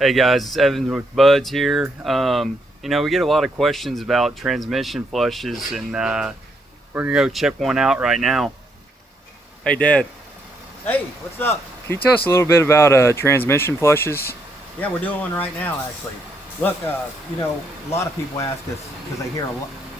Hey guys, it's Evans with Buds here. We get a lot of questions about transmission flushes, and we're gonna go check one out right now. Hey Dad, Hey, what's up? can you tell us a little bit about transmission flushes? Yeah, we're doing one right now, actually. Look, a lot of people ask us because they hear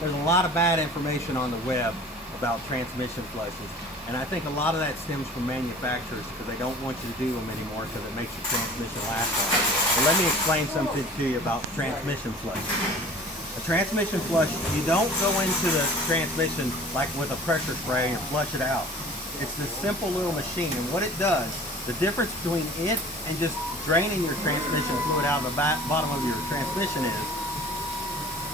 there's a lot of bad information on the web about transmission flushes. And I think a lot of that stems from manufacturers because they don't want you to do them anymore because it makes your transmission last longer. But let me explain something to you about transmission flush. A transmission flush, you don't go into the transmission like with a pressure spray and flush it out. It's this simple little machine, and what it does, the difference between it and just draining your transmission fluid out of the bottom of your transmission is,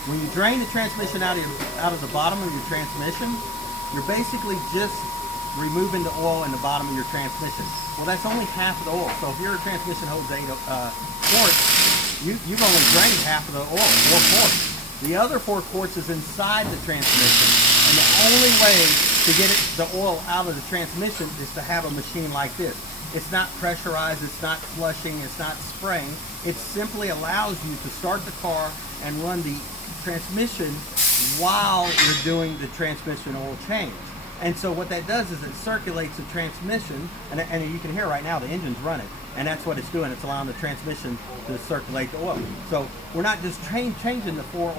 when you drain the transmission out of the bottom of your transmission, you're basically just removing the oil in the bottom of your transmission. Well, that's only half of the oil. So if your transmission holds 8 quarts, you've only drained half of the oil, 4 quarts. The other 4 quarts is inside the transmission. And the only way to get the oil out of the transmission is to have a machine like this. It's not pressurized, it's not flushing, it's not spraying. It simply allows you to start the car and run the transmission while you're doing the transmission oil change. And so what that does is it circulates the transmission, and you can hear right now the engine's running, and that's what it's doing. It's allowing the transmission to circulate the oil. So we're not just changing the 4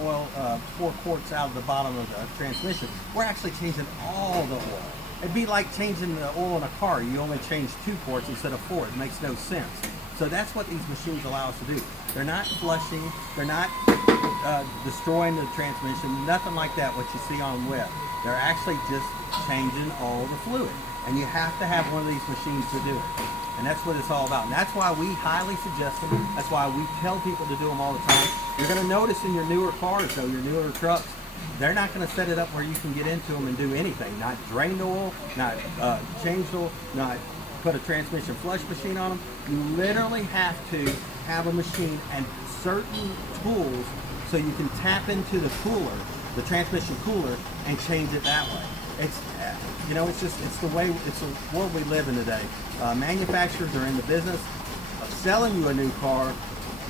quarts out of the bottom of the transmission. We're actually changing all the oil. It'd be like changing the oil in a car. You only change 2 quarts instead of 4. It makes no sense. So that's what these machines allow us to do. They're not flushing. They're not destroying the transmission. Nothing like that, what you see on web. They're actually just changing all the fluid. And you have to have one of these machines to do it. And that's what it's all about. And that's why we highly suggest them. That's why we tell people to do them all the time. You're going to notice in your newer cars, though, your newer trucks, they're not going to set it up where you can get into them and do anything. Not drain the oil, not change the oil, not put a transmission flush machine on them. You literally have to have a machine and certain tools so you can tap into the cooler, the transmission cooler, and change it that way. It's it's the world we live in today. Manufacturers are in the business of selling you a new car,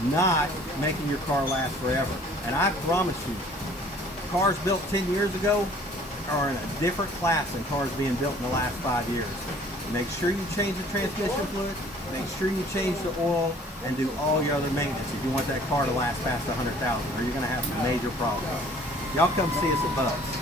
not making your car last forever. And I promise you, cars built 10 years ago are in a different class than cars being built in the last 5 years. Make sure you change the transmission fluid, make sure you change the oil, and do all your other maintenance if you want that car to last past 100,000, or you're going to have some major problems. Y'all come see us at Buds.